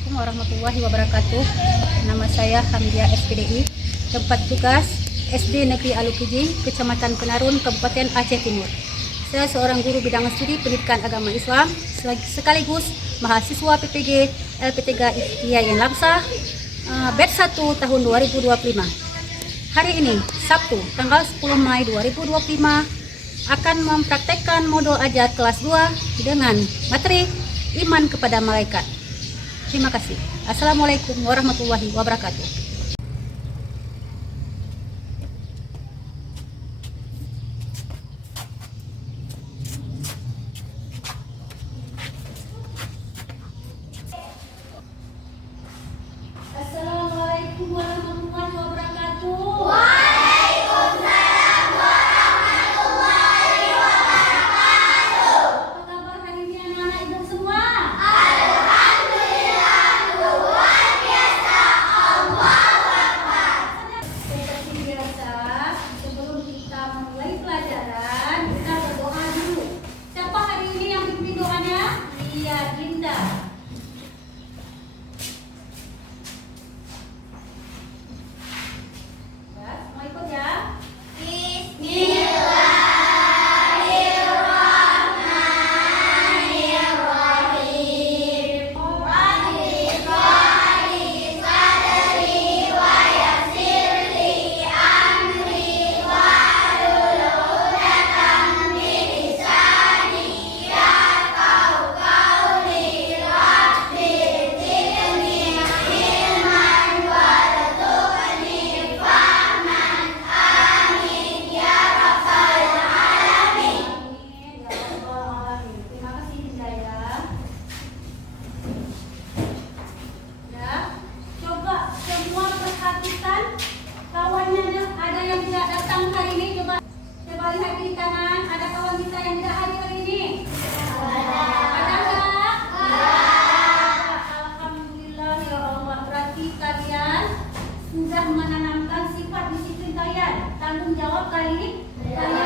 Assalamualaikum warahmatullahi wabarakatuh. Nama saya Hamidia SPDI, tempat tugas SD Negeri Alukiji, Kecamatan Penarun, Kabupaten Aceh Timur. Saya seorang guru bidang studi pendidikan agama Islam, sekaligus mahasiswa PPG LP3 IAIN Laksa, batch 1 tahun 2025. Hari ini, Sabtu, tanggal 10 Mei 2025, akan mempraktekkan modul ajar kelas 2 dengan materi iman kepada malaikat. Terima kasih. Assalamualaikum warahmatullahi wabarakatuh. Assalamualaikum warahmatullahi wabarakatuh. Apa kabar hari ini anak-anak ibu semua? Seperti biasa, sebelum kita mulai pelajaran, kita berdoa dulu. Siapa hari ini yang pimpin doanya? Lia Dinda. Ya, semua ikut ya. Terima kasih Dinda ya. Ya, coba semua perhatikan kawannya ada yang tidak datang hari ini. Coba lihat di kanan, ada kawan kita yang tidak hadir hari ini. Ada nggak? Alhamdulillah ya Allah. Berarti kalian sudah menanamkan sifat disiplin kalian, tanggung jawab kalian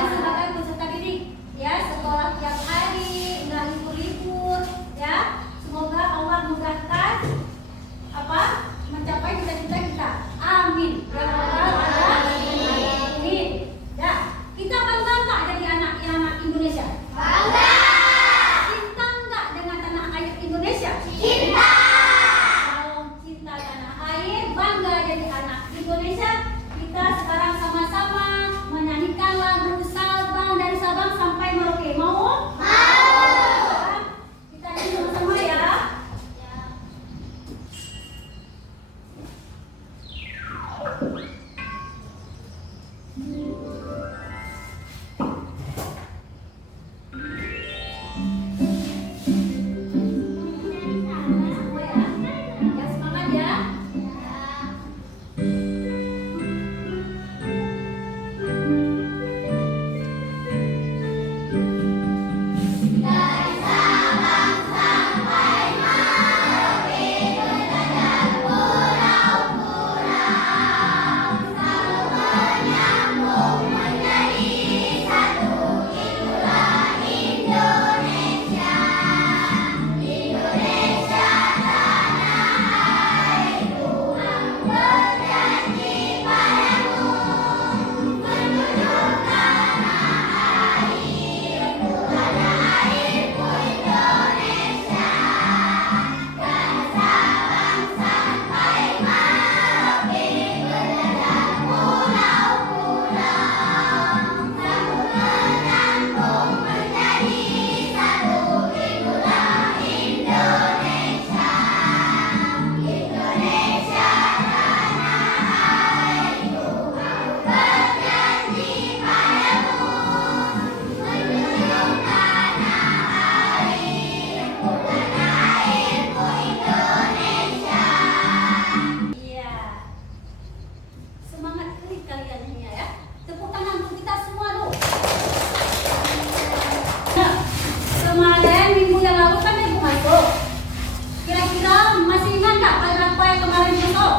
sebagai peserta didik. Ya, sekolah tiap hari, nggak libur-libur. Ya, semoga Allah mudahkan mencapai cita-cita kita. Amin. Ya Rabbal alamin. Ya, kita bangga nggak jadi anak Indonesia? Bangga. Cinta nggak dengan tanah air Indonesia? Cinta. Kalau cinta tanah air, bangga jadi anak Indonesia. Kita sekarang sama-sama menyanyikan lagu Sabang dari Sabang sampai Merauke. Mau? Kita nyanyi sama-sama ya. Ya, semangat ya. Iya. Semangat kali kalian ini ya. Tepuk tangan untuk kita semua dulu. Nah, kemarin minggu yang lalu kan ibu masuk. Kira-kira masih ingat nggak apa yang kemarin masuk?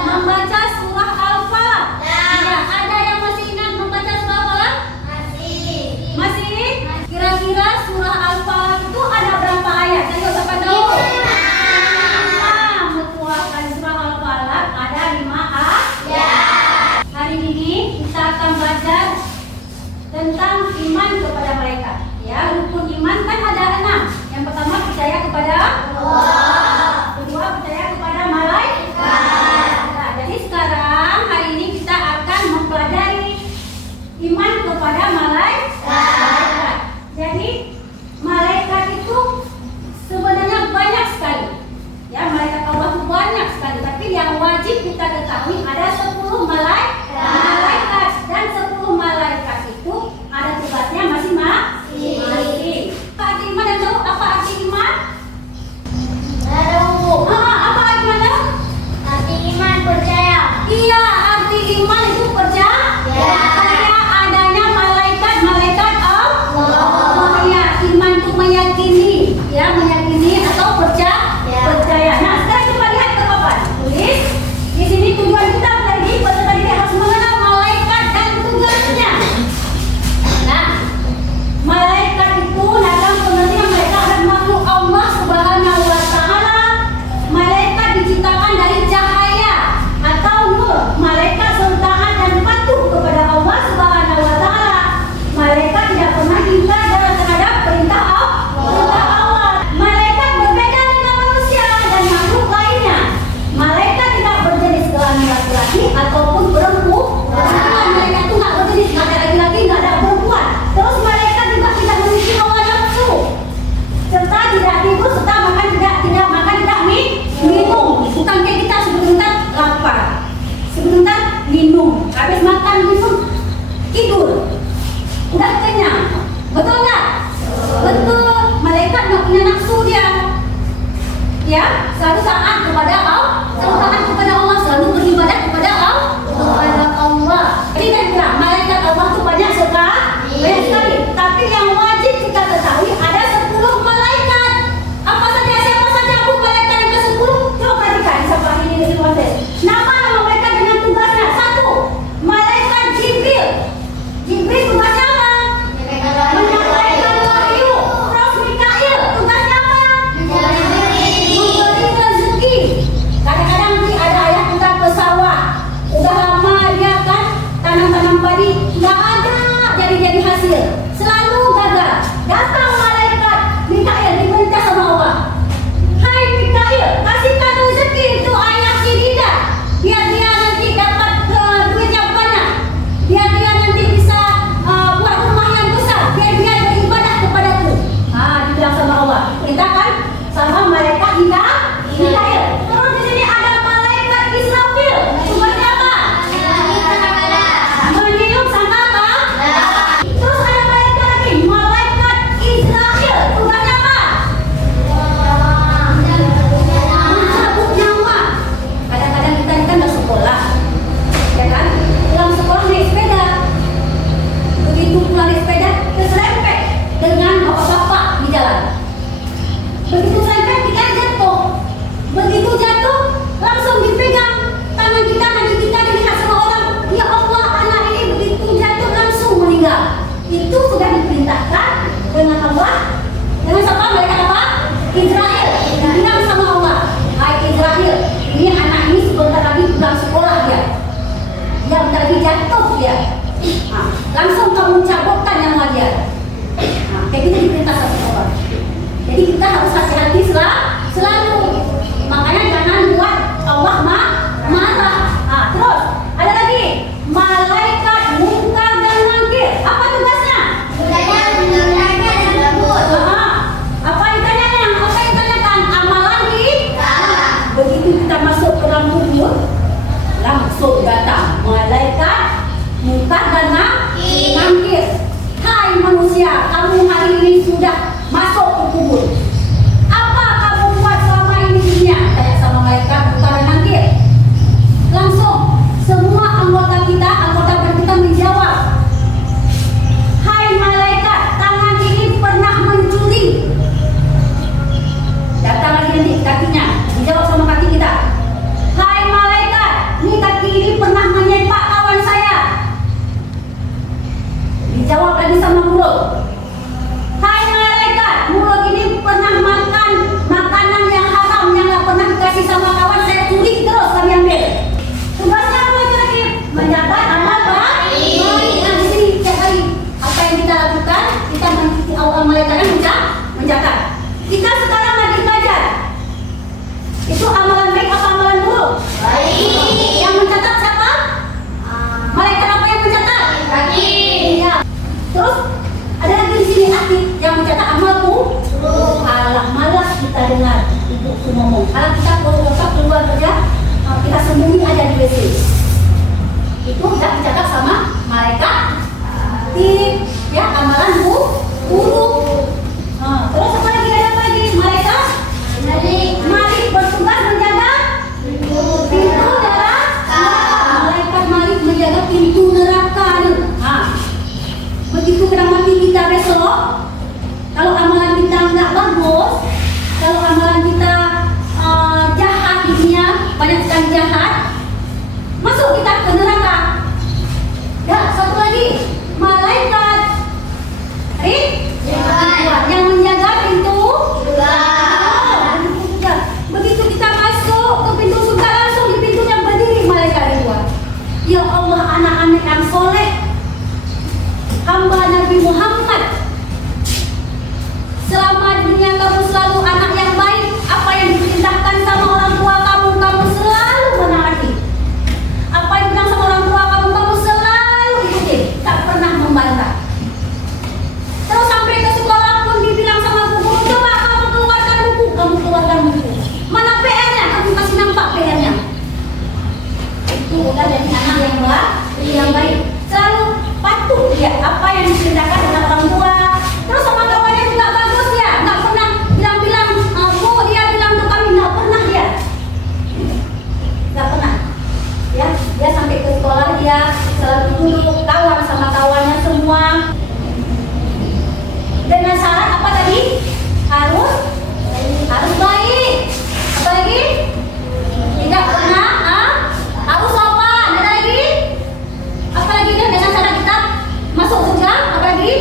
Membaca surah Al-Falaq. Ya, ada yang masih ingat membaca surah Al-Falaq? Masih? Kira-kira surah Al-Falaq itu ada berapa ayat? Ayo siapa tahu? dengan Allah. Dengan siapa? Malaikat apa? Israel. Bilang sama Allah, hai Israel, ini anak ini sebentar lagi pulang sekolah dia. Dia bentar lagi jatuh dia. Langsung kamu cabutkan nyawa dia. Kayak gitu diperintah sama Allah. Jadi kita harus hati-hati selalu. Makanya jangan buat Allah marah. Terus ada lagi malaikat munkar dan nakir. Apa tugasnya? Mendengarkan dan lembut. Apa yang ditanyakan? Apa yang ditanyakan? Amalan kita. Begitu kita masuk ke dalam kubur, langsung datang malaikat munkar dan nakir. Hai manusia, kamu hari ini sudah masuk ke kubur. Apa kamu buat selama ini di dunia? Tanya sama malaikat munkar dan nakir. Langsung semua anggota badan kita menjawab, hai malaikat, tangan ini pernah mencuri. Datang lagi nanti kakinya, dijawab sama kaki kita, hai malaikat, ini kaki ini pernah menyepak kawan saya. Dijawab lagi sama mulut, hai malaikat, mulut ini pernah makan makanan yang haram yang gak pernah dikasih sama kawan saya, curi terus kami ambil. Tugasnya apa lagi? Menjabat amal baik. Di sini setiap hari apa yang kita lakukan, kita mengikuti Allah, malaikatnya menjaga. Kita sekarang lagi belajar. Itu amalan baik apa amalan buruk? Baik. Yang mencatat siapa? Malaikat apa yang mencatat? Baik. Iya. Terus ada lagi di sini aktif yang mencatat amalku. Alah malas kita dengar ibu ngomong. Kalau kita keluar kerja, kita sembunyi aja di WC. Itu udah dicatat sama malaikat. Ya amalan buruk. Terus apa lagi? Ada apa lagi? Malaikat Malik bertugas menjaga pintu neraka. Malaikat Malik menjaga pintu neraka. Begitu kena mati kita besok, kalau amalan kita nggak bagus, kalau amalan kita jahat di dunia, banyak sekali jahat, masuk kita ke neraka. Ya, satu lagi malaikat yang menjaga pintu surga. Begitu kita masuk ke pintu surga, langsung di pintunya berdiri malaikat Ridwan. Ya Allah, anak-anak yang soleh, hamba Nabi Muhammad, selama di dunia kamu selalu anak yang baik. Apa yang diperintahkan sama orang tua kamu, kamu selalu menaati. Apa yang bilang sama orang tua kamu, kamu selalu ikuti, tak pernah membantah. Terus sampai ke sekolah pun dibilang sama guru, coba kamu keluarkan buku, kamu keluarkan buku. Mana PR-nya? Kamu kasih nampak PR-nya. Itu udah jadi anak yang baik. Selalu patuh dia apa yang diperintahkan oleh orang tua. Terus sama kawannya juga bagus ya, nggak pernah bilang-bilang, bu dia bilang ke kami, nggak pernah dia, nggak pernah. Ya, dia sampai ke sekolah dia selalu duduk kawan sama kawannya semua. Dengan syarat apa tadi? Harus baik. Apa lagi? Tidak pernah harus sopan. Ada lagi? Apa lagi kan dengan syarat kita masuk surga? Apa lagi?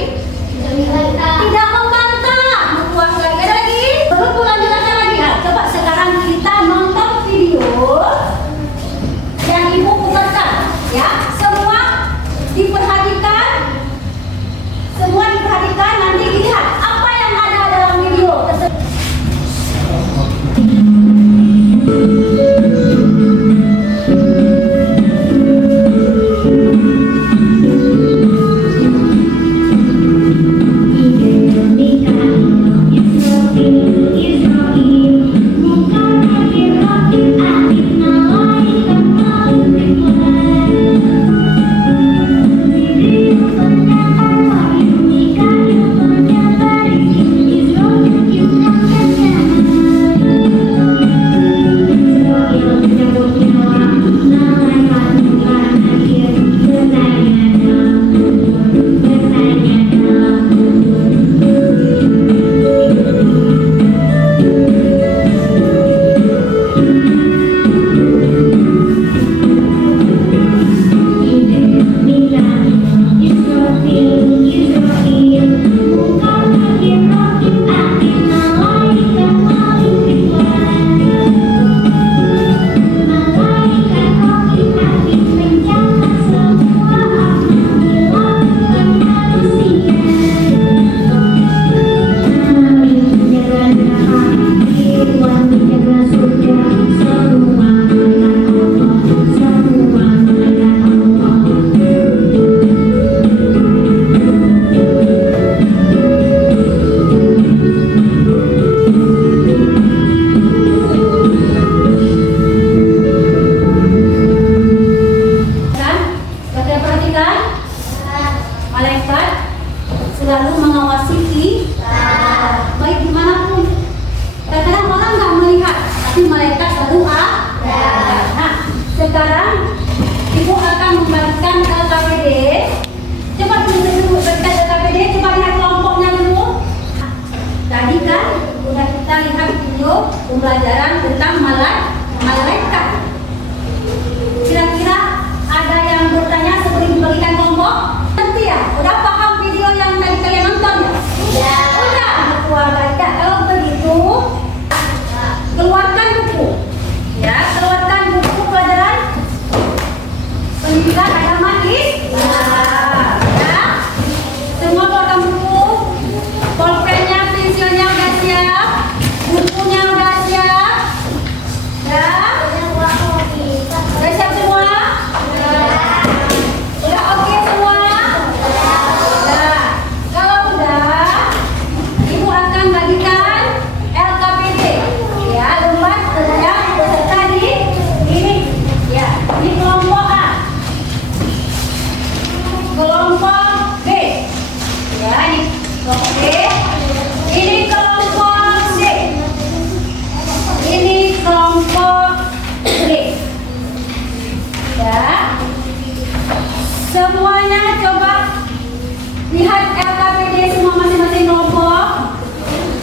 Lihat LKPD semua masing-masing kelompok.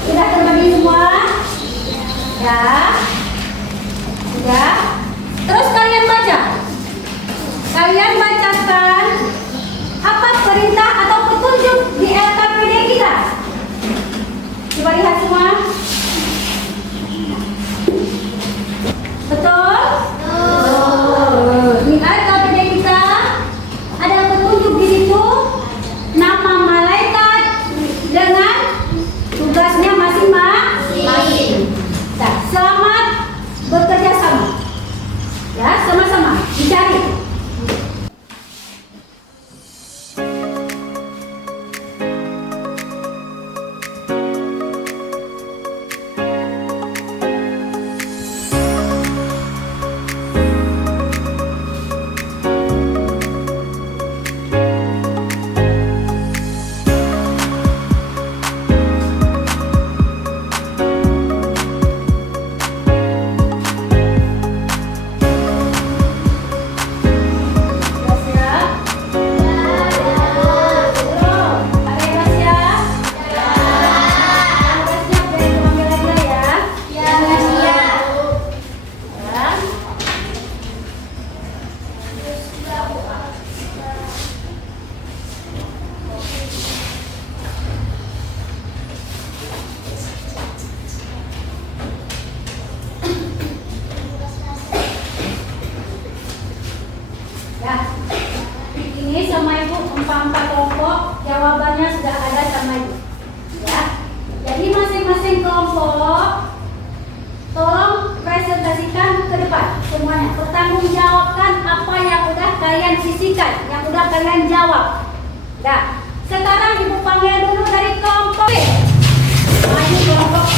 Sudah terbagi semua? Ya. Sudah. Terus kalian baca. Kalian bacakan apa perintah atau petunjuk di LKPD kita. Coba lihat semua. Betul? Di LKPD kita ada petunjuk di situ, nama malaikat dengan tugasnya masing-masing. Nah, selamat bekerja sama. Ya, sama-sama dicari. Ya, ini sama ibu empat kelompok, jawabannya sudah ada sama ibu. Ya, jadi masing-masing kelompok tolong presentasikan ke depan semuanya. Pertanggungjawabkan apa yang udah kalian sisihkan, yang udah kalian jawab. Ya, sekarang ibu panggil dulu dari kelompok B. Maju kelompok B.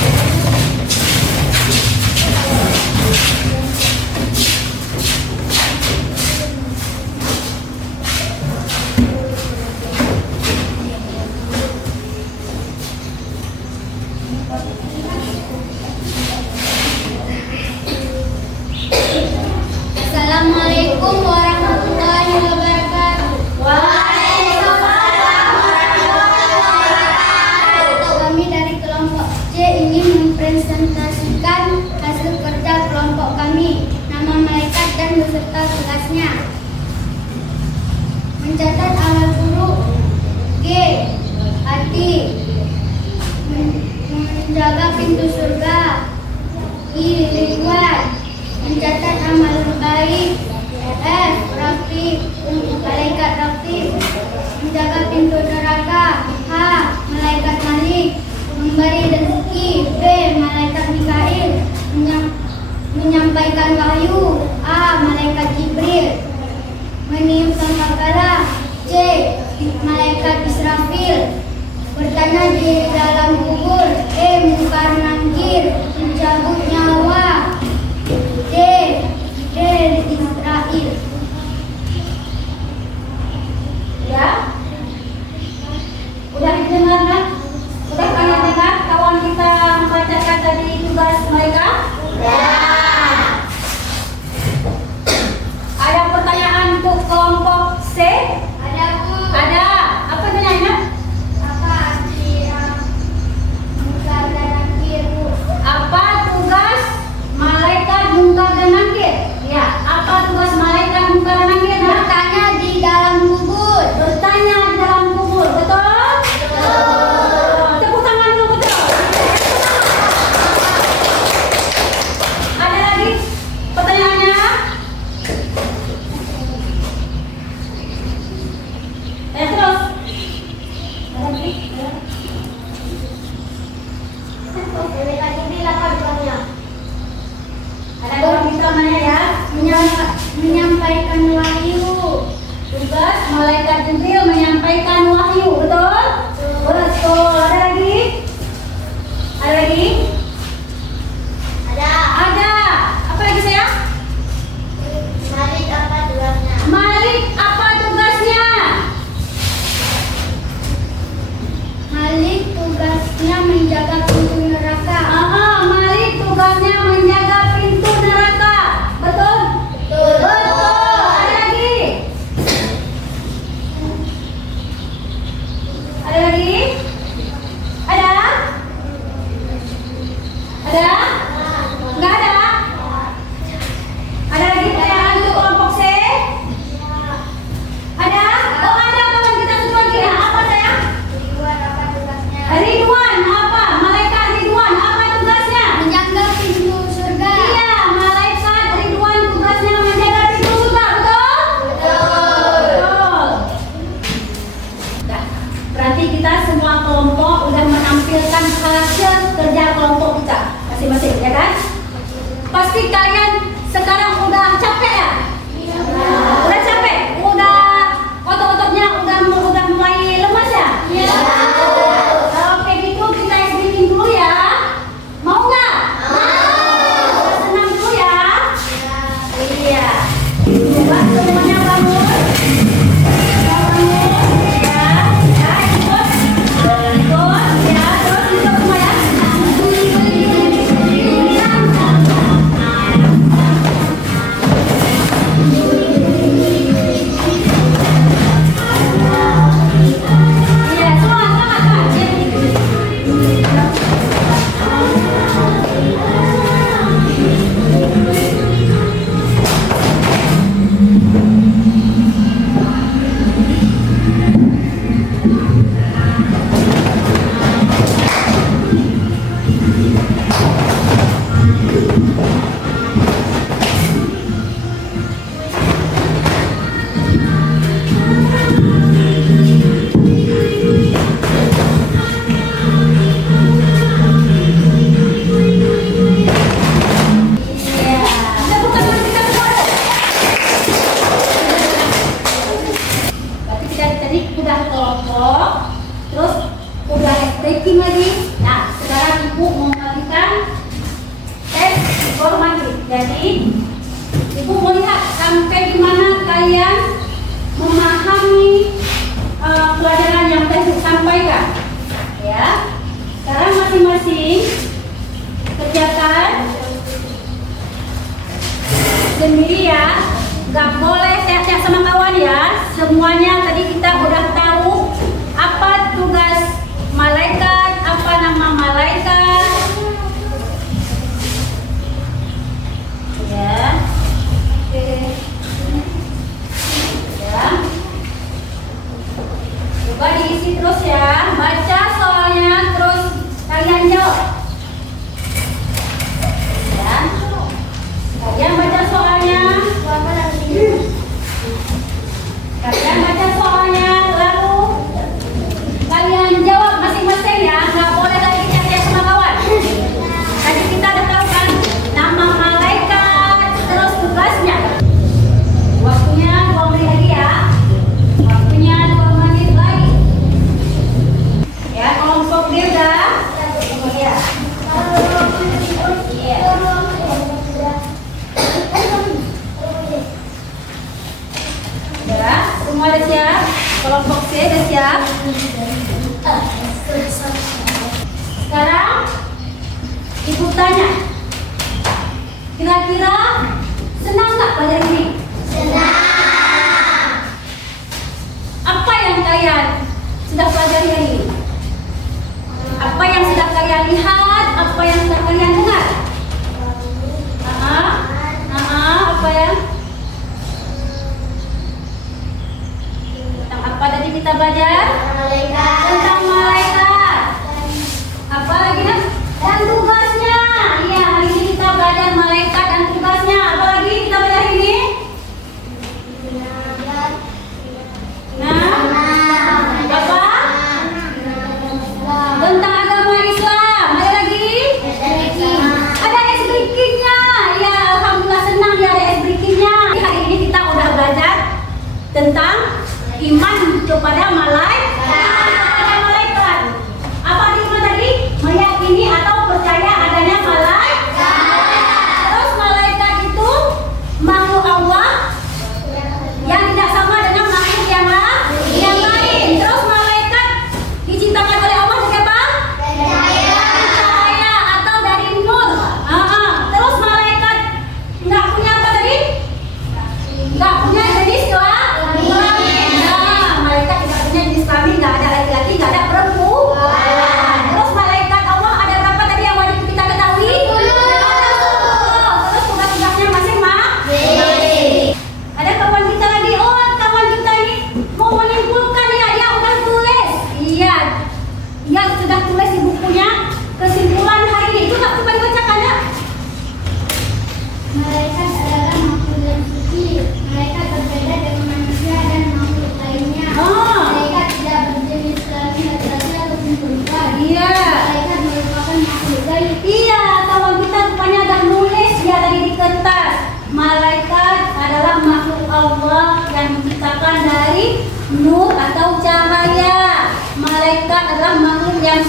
Assalamualaikum warahmatullahi wabarakatuh. Waalaikumsalam warahmatullahi wabarakatuh. Kami dari kelompok C ingin mempresentasikan hasil kerja kelompok kami, nama malaikat dan beserta tugasnya. Mencatat amal buruk. G. Hati. Menjaga pintu surga. I. Ridwan. Mencatat amal baik. F. Rafiq. Malaikat Rafiq. Menjaga pintu neraka. H. Malaikat Malik. Memberi rezeki. B. Malaikat Mikail. Menyampaikan wahyu. A. Malaikat Jibril. Meniup sangkakala. C. Malaikat Israfil. Bertanya di dalam kubur. E. Mungkar Nakir. Mencabut nyawa. D. Israel. Ya, udah didengar kan? Udah kalian dengar kawan kita membacakan tadi tugas mereka? Ya. Ada pertanyaan untuk kelompok C? Ada Bu. Ada. Apa nanya? Apa arti Mungkar dan Nakir Bu? Apa tugas malaikat Munkar dan Nakir? Ya, apa tugas malaikat Munkar dan Nakir? Bertanya di dalam kubur. Bertanya di dalam kubur, betul? Betul. Tepuk tangan dulu, betul. Ada lagi pertanyaannya? Terus. Ada lagi? Malaikat Jibril apa tugasnya? Ada kawan kita mana ya? Menyampaikan wahyu. Tugas malaikat Jibril menyampaikan wahyu, betul? Betul. Ada lagi? Ada lagi? Ada. Ada. Apa lagi saya? Malik apa tugasnya? Malik apa tugasnya? Malik tugasnya menjaga pintu neraka. Malik tugasnya menjaga pintu neraka. Betul? Betul. Ada lagi? menghasilkan hasil kerja kelompok kita masing-masing, ya kan? Pasti kalian sekarang udah capek ya? Udah capek? Udah otot-ototnya udah mulai lemas ya? Iya. Kalau kayak gitu kita stretching dulu ya. Mau nggak? Mau. Senang dulu ya? Iya. Coba semuanya bangun. Bangun. Ya, ikut. Ya, terus ikut semua ya. Iya, semua semangat, Iya. Kita bukan kita semua. Berarti kita tadi udah kelompok, terus udah stretching lagi. Nah, sekarang ibu mau melakukan tes informatif. Jadi, ibu mau lihat sampai di mana kalian memahami pelajaran yang tadi sampaikan. Ya, sekarang masing-masing kerjakan sendiri ya, nggak boleh sehat-sehat sama kawan ya. Semuanya tadi kita udah tahu apa tugas malaikat, apa nama malaikat. Ya, oke. Ya, coba diisi terus ya, baca soalnya terus kalian jawab. Ya. Kalian baca soalnya. Kalian baca soalnya, lalu kalian jawab masing-masing ya. Nggak boleh lagi cari sama kawan. Tadi kita udah tahu kan nama malaikat, terus tugasnya. Waktunya 2 menit lagi ya. Waktunya 2 menit lagi. Ya, kelompok dia udah. Iya. Iya. Ya, semua udah siap? Kelompok C udah siap? Sekarang ibu tanya, kira-kira senang nggak belajar ini? Senang. Apa yang kalian sudah pelajari hari ini? Apa yang sudah kalian lihat? Apa yang sudah kalian dengar? Apa yang? Tentang apa tadi kita belajar? Tentang malaikat. Apa lagi Nas? Dan tugasnya. Iya, hari ini kita belajar malaikat dan tugasnya. Apa lagi kita belajar ini? Nah, apa? Tentang agama Islam. Ada lagi? Ada ice breaking-nya. Ya, alhamdulillah senang ya ada ice breaking-nya. Hari ini kita udah belajar tentang iman kepada malaikat. Apa artinya tadi? Meyakini atau percaya adanya malaikat. Terus malaikat itu makhluk Allah yang tidak sama dengan makhluk yang lain. Terus malaikat diciptakan oleh Allah dari apa? Cahaya atau dari nur. Terus malaikat nggak punya apa tadi? Nggak punya jenis kelamin. Nah, malaikat tidak punya jenis kelamin. Allah yang diciptakan dari nur atau cahaya. Malaikat adalah makhluk yang